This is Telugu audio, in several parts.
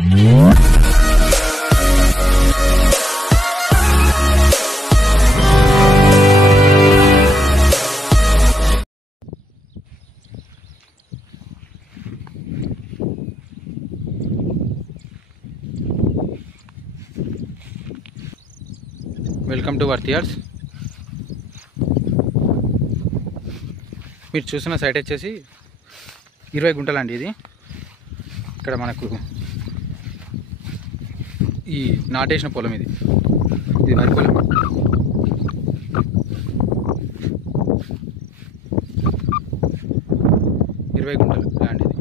Welcome to వర్తియార్స్. మీరు చూసిన సైట్ వచ్చేసి 20 గుంటలు అండి. ఇది ఇక్కడ మనకు ఈ నాటేసిన పొలం, ఇది వరి పొలం. ఇరవై గుంటలు ల్యాండ్ ఇది.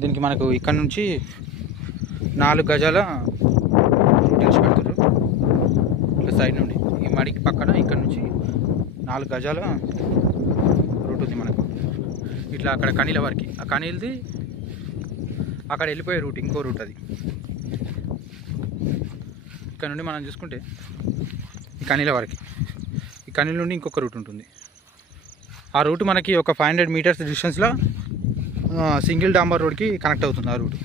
దీనికి మనకు ఇక్కడ నుంచి 4 గజాల రూట్ ఇచ్చి పెడతారు. ఇట్లా సైడ్ నుండి ఈ మడికి పక్కన ఇక్కడ నుంచి 4 గజాల రూట్ ఉంది మనకు. ఇట్లా అక్కడ కనీల వరకు, ఆ కనీలది అక్కడ వెళ్ళిపోయే రూట్, ఇంకో రూట్ అది. ఇక్కడ నుండి మనం చూసుకుంటే ఈ కనీల వరకు, ఈ కనీల నుండి ఇంకొక రూట్ ఉంటుంది. ఆ రూట్ మనకి ఒక 500 మీటర్స్ డిస్టెన్స్లో సింగిల్ డాంబర్ రోడ్కి కనెక్ట్ అవుతుంది ఆ రూట్.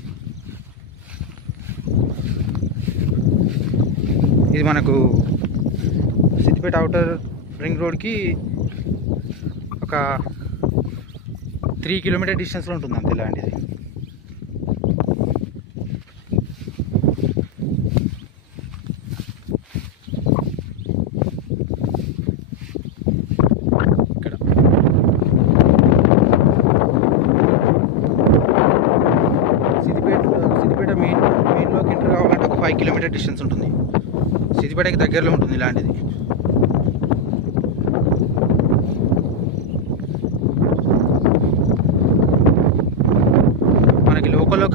ఇది మనకు సిద్దిపేట అవుటర్ రింగ్ రోడ్కి ఒక 3 కిలోమీటర్ డిస్టెన్స్లో ఉంటుంది అంతే ల్యాండ్ ఇది. ఇక్కడ సిద్దిపేట మెయిన్లోకి ఎంటర్ కావాలంటే ఒక 5 కిలోమీటర్ డిస్టెన్స్ ఉంటుంది. సిద్దిపేటకి దగ్గరలో ఉంటుంది ల్యాండ్ ఇది. మనకి లోకల్లో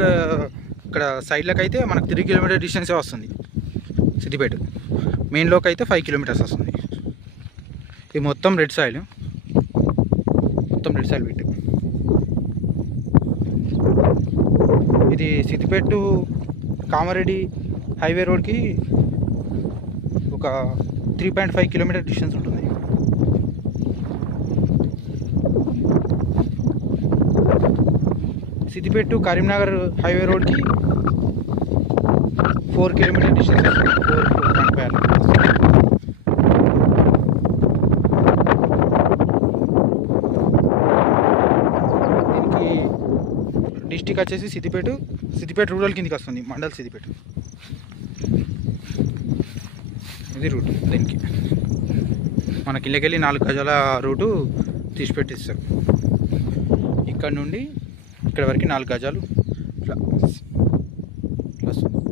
ఇక్కడ సైడ్లోకి అయితే మనకు 3 కిలోమీటర్ డిస్టెన్సే వస్తుంది. సిద్దిపేట మెయిన్లోకి అయితే 5 కిలోమీటర్స్ వస్తుంది. ఇది మొత్తం రెడ్ సాయిల్, బిట్. ఇది సిద్దిపేట టు కామారెడ్డి హైవే రోడ్కి ఒక 3.5 కిలోమీటర్ డిస్టెన్స్ ఉంటుంది. సిద్దిపేట టు కరీంనగర్ హైవే రోడ్కి 4 కిలోమీటర్ డిస్టెన్స్ వస్తుంది. 4.5. దీనికి డిస్టిక్ వచ్చేసి సిద్దిపేట రూరల్ కిందకి వస్తుంది, మండల్ సిద్దిపేట. ఇది రూట్. దీనికి మనకి ఇళ్ళకెళ్ళి 4 గజాల రూటు తీసి పెట్టిస్తారు. ఇక్కడ నుండి ఇక్కడ వరకు 4 గజాలు ఇట్లా వస్తుంది.